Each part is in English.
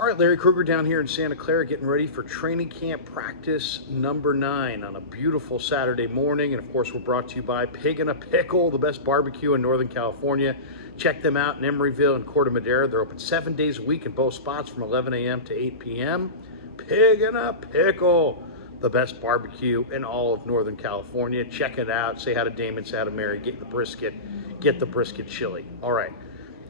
All right, Larry Krueger down here in Santa Clara getting ready for training camp practice number 9 on a beautiful Saturday morning. And of course, we're brought to you by Pig and a Pickle, the best barbecue in Northern California. Check them out in Emeryville and Corte Madera. They're open 7 days a week in both spots from 11 a.m. to 8 p.m. Pig and a Pickle, the best barbecue in all of Northern California. Check it out. Say hi to Damon, say hi to Mary. Get the brisket chili. All right.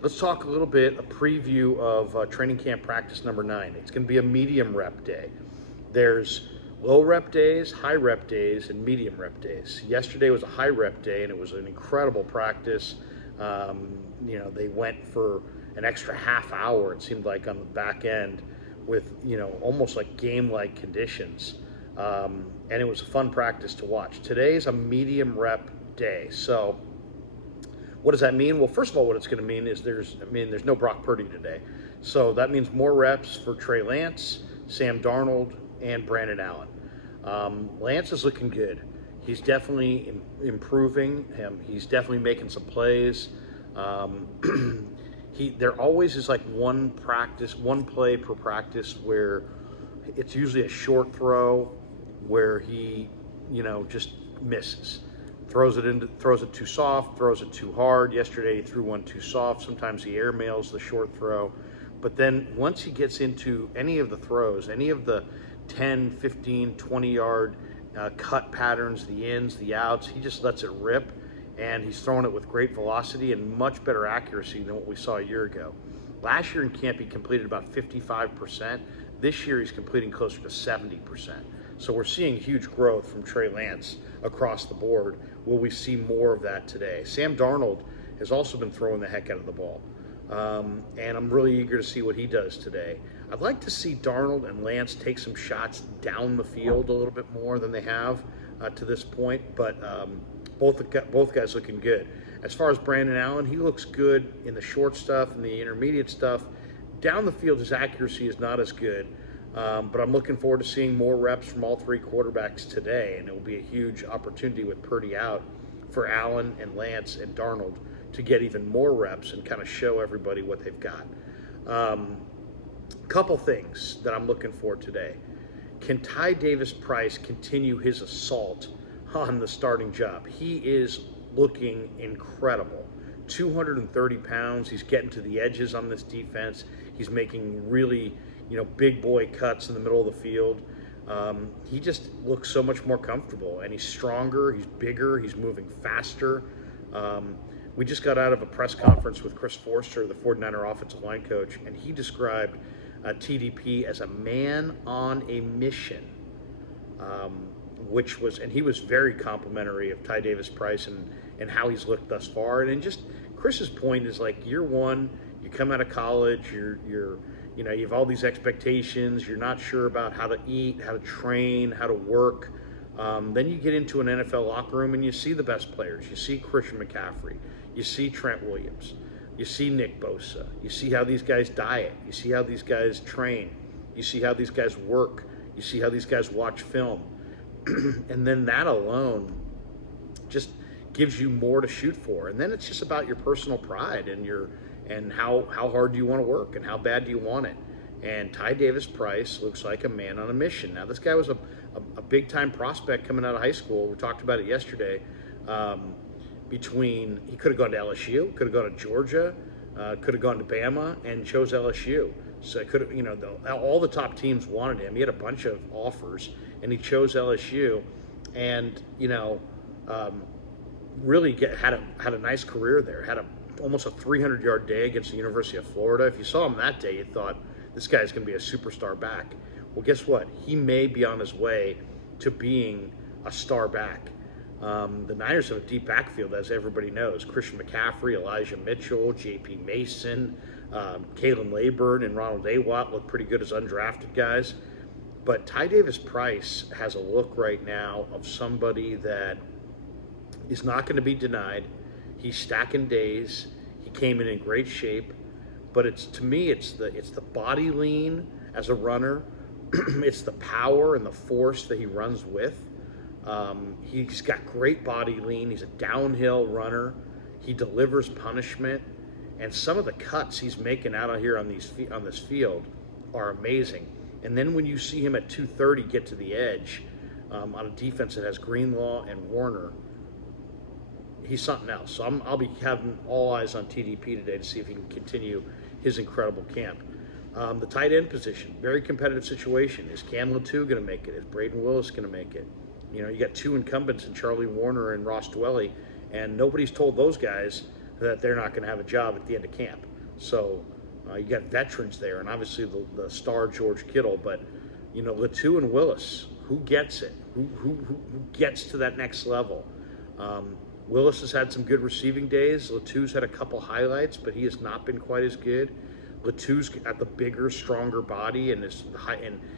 Let's talk a little bit, a preview of training camp practice number 9. It's going to be a medium rep day. There's low rep days, high rep days, and medium rep days. Yesterday was a high rep day, and it was an incredible practice. They went for an extra half hour, it seemed like, on the back end with, almost like game-like conditions. And it was a fun practice to watch. Today's a medium rep day. So what does that mean? Well, first of all, what it's going to mean is there's no Brock Purdy today. So that means more reps for Trey Lance, Sam Darnold, and Brandon Allen. Lance is looking good. He's definitely improving. He's definitely making some plays. There always is like one play per practice where it's usually a short throw where he, just misses. Throws it too soft, throws it too hard. Yesterday he threw one too soft. Sometimes he airmails the short throw. But then once he gets into any of the throws, any of the 10, 15, 20-yard cut patterns, the ins, the outs, he just lets it rip, and he's throwing it with great velocity and much better accuracy than what we saw a year ago. Last year in camp he completed about 55%. This year he's completing closer to 70%. So we're seeing huge growth from Trey Lance across the board. Will we see more of that today? Sam Darnold has also been throwing the heck out of the ball. And I'm really eager to see what he does today. I'd like to see Darnold and Lance take some shots down the field a little bit more than they have to this point, but both guys looking good. As far as Brandon Allen, he looks good in the short stuff and the intermediate stuff. Down the field, his accuracy is not as good. But I'm looking forward to seeing more reps from all three quarterbacks today, and it will be a huge opportunity with Purdy out for Allen and Lance and Darnold to get even more reps and kind of show everybody what they've got. Couple things that I'm looking for today. Can Ty Davis Price continue his assault on the starting job? He is looking incredible. 230 pounds. He's getting to the edges on this defense. He's making really big boy cuts in the middle of the field. He just looks so much more comfortable, and he's stronger, he's bigger, he's moving faster. We just got out of a press conference with Chris Forster, the 49er offensive line coach, and he described TDP as a man on a mission, and he was very complimentary of Ty Davis Price and how he's looked thus far. And just Chris's point is like, year one, you come out of college, you have all these expectations. You're not sure about how to eat, how to train, how to work. Then you get into an NFL locker room and you see the best players. You see Christian McCaffrey. You see Trent Williams. You see Nick Bosa. You see how these guys diet. You see how these guys train. You see how these guys work. You see how these guys watch film. And then that alone just gives you more to shoot for. And then it's just about your personal pride and how hard do you want to work and how bad do you want it. And Ty Davis Price looks like a man on a mission. Now, this guy was a big-time prospect coming out of high school. We talked about it yesterday. He could have gone to LSU, could have gone to Georgia, could have gone to Bama, and chose LSU. So all the top teams wanted him. He had a bunch of offers, and he chose LSU, and really had a nice career there. Had almost a 300-yard day against the University of Florida. If you saw him that day, you thought, this guy's going to be a superstar back. Well, guess what? He may be on his way to being a star back. The Niners have a deep backfield, as everybody knows. Christian McCaffrey, Elijah Mitchell, J.P. Mason, Kalen Laburn, and Ronald Awatt look pretty good as undrafted guys. But Ty Davis Price has a look right now of somebody that is not going to be denied. He's stacking days. He came in great shape, but to me it's the body lean as a runner. It's the power and the force that he runs with. He's got great body lean. He's a downhill runner. He delivers punishment, and some of the cuts he's making out here on this field are amazing. And then when you see him at 230 get to the edge on a defense that has Greenlaw and Warner, he's something else. So I'll be having all eyes on TDP today to see if he can continue his incredible camp. The tight end position, very competitive situation. Is Cam Latu going to make it? Is Braden Willis going to make it? You know, you got two incumbents in Charlie Warner and Ross Dwelly, and nobody's told those guys that they're not going to have a job at the end of camp. So you got veterans there, and obviously the star George Kittle. But you know, Latu and Willis, who gets it? Who gets to that next level? Willis has had some good receiving days. Latu's had a couple highlights, but he has not been quite as good. Latu's got the bigger, stronger body and is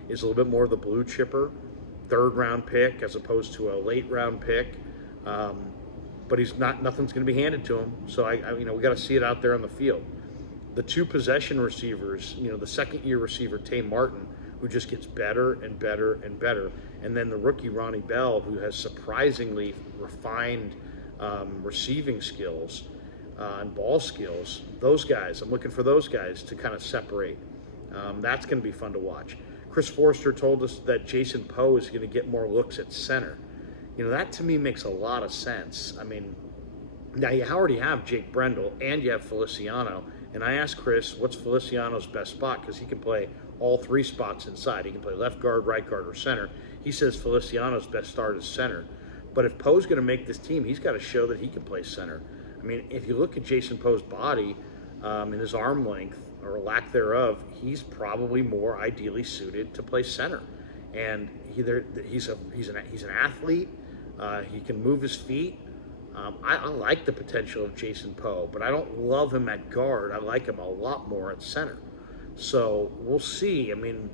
a little bit more of the blue chipper, third-round pick as opposed to a late-round pick. But he's not. Nothing's going to be handed to him. So we got to see it out there on the field. The two possession receivers, you know, the second-year receiver Tay Martin, who just gets better and better and better, and then the rookie Ronnie Bell, who has surprisingly refined receiving skills and ball skills. Those guys, I'm looking for those guys to kind of separate. That's going to be fun to watch. Chris Forrester told us that Jason Poe is going to get more looks at center. You know, that to me makes a lot of sense. I mean, now you already have Jake Brendel and you have Feliciano. And I asked Chris, what's Feliciano's best spot? Because he can play all three spots inside. He can play left guard, right guard, or center. He says Feliciano's best start is center. But if Poe's going to make this team, he's got to show that he can play center. I mean, if you look at Jason Poe's body and his arm length, or lack thereof, he's probably more ideally suited to play center. And he's an athlete. He can move his feet. I like the potential of Jason Poe, but I don't love him at guard. I like him a lot more at center. So we'll see. I mean,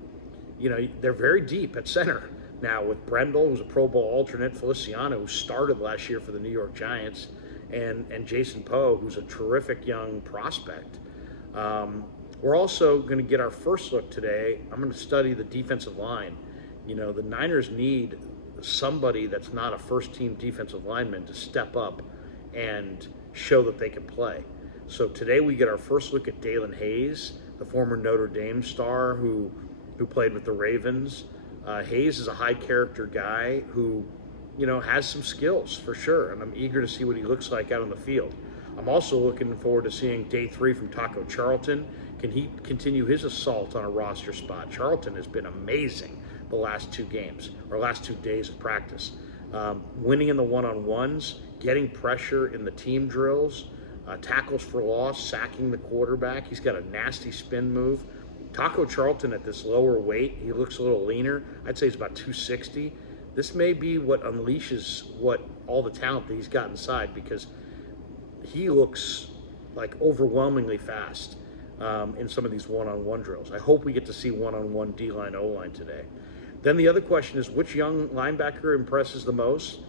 you know, they're very deep at center now with Brendel, who's a Pro Bowl alternate, Feliciano, who started last year for the New York Giants, and Jason Poe, who's a terrific young prospect. We're also going to get our first look today. I'm going to study the defensive line. You know, the Niners need somebody that's not a first-team defensive lineman to step up and show that they can play. So today we get our first look at Dalen Hayes, the former Notre Dame star who played with the Ravens. Hayes is a high-character guy who, you know, has some skills for sure, and I'm eager to see what he looks like out on the field. I'm also looking forward to seeing day 3 from Taco Charlton. Can he continue his assault on a roster spot? Charlton has been amazing the last 2 games, or last 2 days of practice. Winning in the one-on-ones, getting pressure in the team drills, tackles for loss, sacking the quarterback. He's got a nasty spin move. Taco Charlton at this lower weight, he looks a little leaner. I'd say he's about 260. This may be what unleashes all the talent that he's got inside, because he looks like overwhelmingly fast in some of these one-on-one drills. I hope we get to see one-on-one D-line, O-line today. Then the other question is, which young linebacker impresses the most?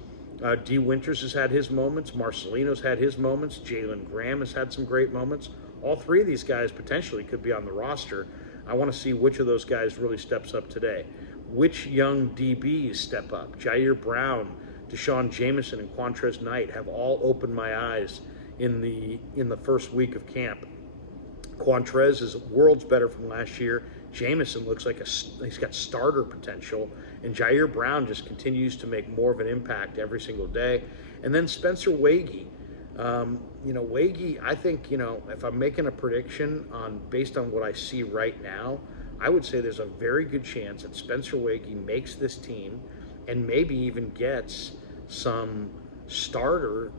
D. Winters has had his moments. Marcelino's had his moments. Jalen Graham has had some great moments. All 3 of these guys potentially could be on the roster. I want to see which of those guys really steps up today. Which young DBs step up? Jair Brown, Deshaun Jameson, and Quantrez Knight have all opened my eyes in the first week of camp. Quantrez is worlds better from last year. Jameson looks like he's got starter potential, and Jair Brown just continues to make more of an impact every single day. And then Spencer Waege. Waege, I think, if I'm making a prediction based on what I see right now, I would say there's a very good chance that Spencer Waege makes this team and maybe even gets some starter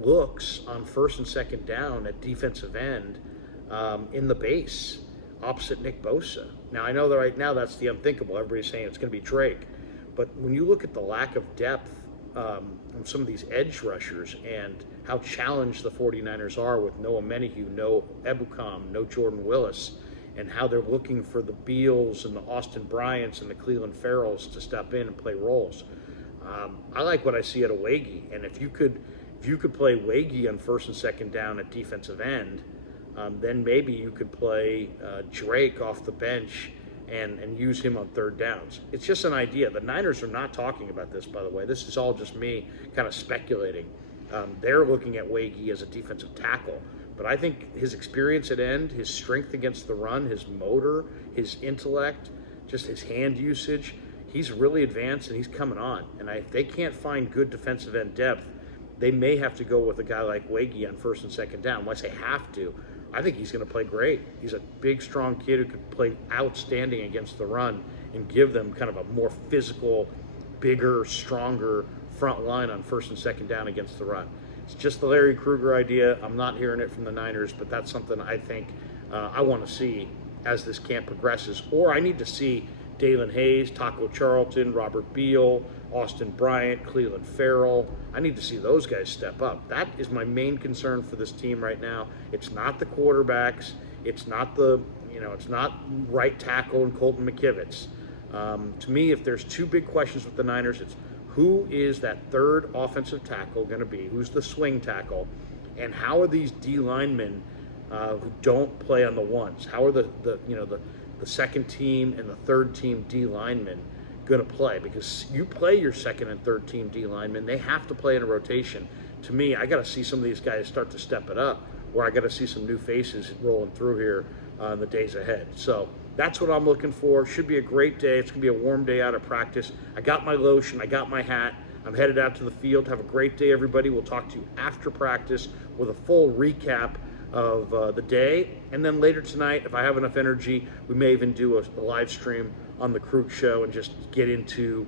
looks on first and second down at defensive end in the base opposite Nick Bosa. Now, I know that right now that's the unthinkable. Everybody's saying it's going to be Drake. But when you look at the lack of depth on some of these edge rushers and how challenged the 49ers are with no Omenihu, no Ebukam, no Jordan Willis, and how they're looking for the Beals and the Austin Bryants and the Cleveland Farrells to step in and play roles. I like what I see at a Waege. And if you could play Waege on first and second down at defensive end, then maybe you could play Drake off the bench and use him on third downs. It's just an idea. The Niners are not talking about this, by the way. This is all just me kind of speculating. They're looking at Waege as a defensive tackle, But I think his experience at end, his strength against the run, his motor, his intellect, just his hand usage, he's really advanced and he's coming on. And if they can't find good defensive end depth, they may have to go with a guy like Wege on first and second down. When I say have to, I think he's going to play great. He's a big, strong kid who could play outstanding against the run and give them kind of a more physical, bigger, stronger front line on first and second down against the run. It's just the Larry Krueger idea. I'm not hearing it from the Niners, but that's something I think I want to see as this camp progresses. Or I need to see Dalen Hayes, Taco Charlton, Robert Beal, Austin Bryant, Cleveland Farrell. I need to see those guys step up. That is my main concern for this team right now. It's not the quarterbacks. It's not it's not right tackle and Colton McKivitz. To me, if there's two big questions with the Niners, it's who is that third offensive tackle going to be? Who's the swing tackle? And how are these D linemen who don't play on the ones? How are the second team and the third team D linemen going to play? Because you play your second and third team D linemen, they have to play in a rotation. To me, I got to see some of these guys start to step it up, or I got to see some new faces rolling through here in the days ahead. So that's what I'm looking for. Should be a great day. It's going to be a warm day out of practice. I got my lotion. I got my hat. I'm headed out to the field. Have a great day, everybody. We'll talk to you after practice with a full recap of the day. And then later tonight, if I have enough energy, we may even do a live stream on the Krug Show and just get into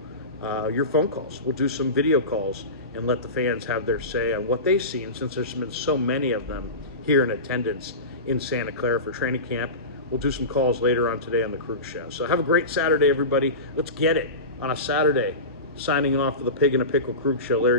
your phone calls. We'll do some video calls and let the fans have their say on what they've seen, since there's been so many of them here in attendance in Santa Clara for training camp. We'll do some calls later on today on the Krug Show. So have a great Saturday, everybody. Let's get it on a Saturday. Signing off for the Pig and a Pickle Krug Show, Larry